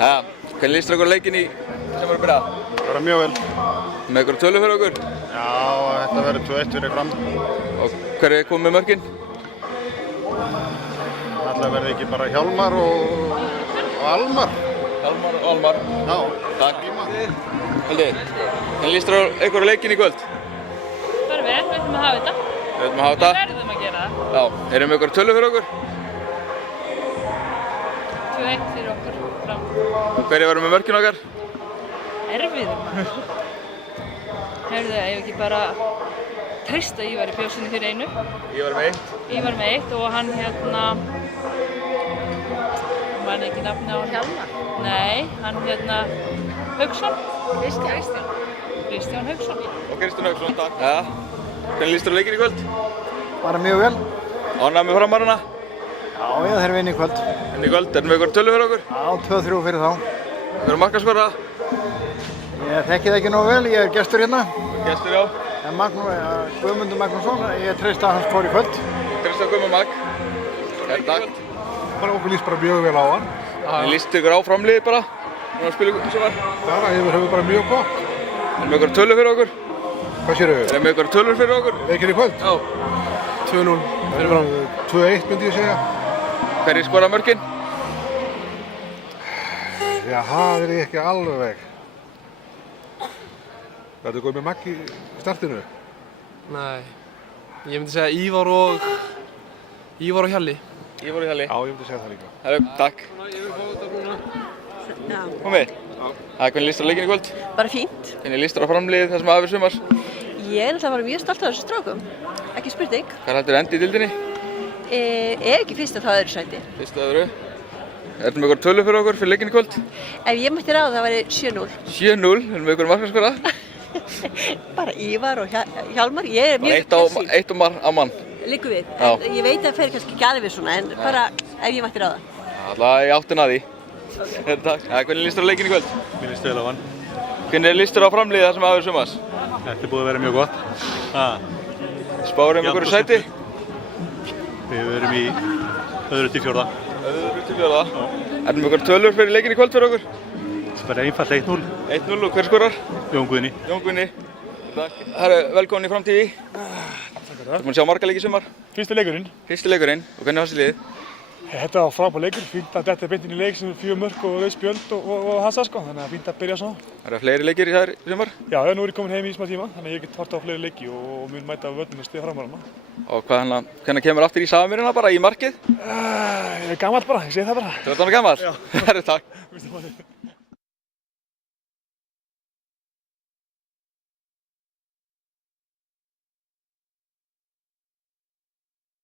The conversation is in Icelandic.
Ja, hvernig líst ykkur á leikinn í sem voru að byrja? Bara mjög vel. Með ykkur tölu fyrir okkur? Já, þetta verður 2-1 fyrir Fram. Og hver er komið með mörkin? Alltaf verði ekki bara Hjálmar og Almar. Hjálmar og Almar. Já. Takk. Haldi, hvernig líst ykkur á leikinn í kvöld? Bara vel, við ætlum að hafa þetta. Við ætlum að hafa þetta? Við verðum að gera það. Já, erum við ykkur tölu fyrir okkur? 2-1 fyrir okkur Fram. Og hverju verður með mörkin okkar? Erfiður maður. Heyrðu, ég hef ekki bara treysta Ívar í fjósunni fyrir einu. Ívar með 1. Ívar með 1 og hann man ekki nafni á hann. Hjálmar? Nei, hann Hauksson. Kristján Hauksson. Og Kristján Hauksson, takk. Ja. Hvernig líst ykkur á leikinn í kvöld? Bara mjög vel. Ánægð með Framarana? Já, þeir vinna í kvöld. En í kvöld, erum við ykkur tölu fyrir okkur? Já, 2-3 fyrir þá. Hver er markaskorra? Ég þekki það ekki nógu vel, ég er gestur hérna. Gestur, já. En Guðmundur Magnússon, ég treysta að hann skori í kvöld. Kristján Guðmundur Magg. Takk. Bara okkur líst bara mjög vel á hann. Hvernig líst ykkur á framliðið bara? Núna spilum við sem var. Það hefur bara mjög gott. Erum við ykkur tölu fyrir okkur? Hvað séru við? Erum við ykkur tölur fyrir okkur? Leikinn í kvöld? Já. 2-0. Fyrir Fram. 2-1 myndi ég segja. Hverjir skora mörkin? Já, það er ekki alveg. Verður góð með Magg í startinu? Nei, ég myndi segja Ívar og Hjalli. Ívar og Hjalli. Já, ég myndi segja það líka. Herru, takk. Já. Komið. Hvernig líst þér á leikinn í kvöld? Bara fínt. Hvernig líst þér á framliðið það sem aðeins sumars? Ég er alltaf bara mjög stolt af þessu strákum. Ekki spurning. Hvað heldur endi í dildinni? Ef ekki fyrsta þá öðru sæti. Fyrsta öðru. Erum við ykkur tölu fyrir okkur fyrir leikinn í kvöld? Ef ég mætti ráða það væri 7-0. 7-0. Erum við ykkur markaskora? Bara Ívar og Hjálmar. Ég er mjög Bara eitt á mann. Liggur við. Já. En ég veit að það fer kannski ekki alveg svona, en bara ef ég mætti ráða. Alltaf í áttina að því. Takk. Hvernig líst þér á leikinn í kvöld? Mér líst vel á hann. Hvernig líst þér á framliðið það sem aðeins sumars? Þetta er búið að vera mjög gott. Spárum ykkur í sæti? Við erum í öðru til fjórða. Öðru til fjórða. Erum við ykkur tölur fyrir leikinn í kvöld fyrir okkur? Það er einfalt 1-0. 1-0 og hver skorar? Jón Guðni. Jón Guðni. Takk. Herru, velkomin í Fram TV. Þú ert búinn að sjá marga leiki í sumar? Fyrsti leikurinn. Fyrsti leikurinn. Og hvernig fannst þér liðið? Þetta var frábær leikur, fínt að detta beint inn í leik sem 4 mörk og rauð spjöld og hassa sko, þannig að fínt að byrja svona. Það eru fleiri leikir í þær í sumar? Já, nú er ég komin heim í smá tíma, þannig að ég get horft á fleiri leiki og mun mæta á völlinu og stiga Framarana. Og hvernig kemur aftur í Safamýrina bara í markið? Ég er gamall bara, ég segi það bara. Þú ert orðinn gamall? Já. Herru, takk.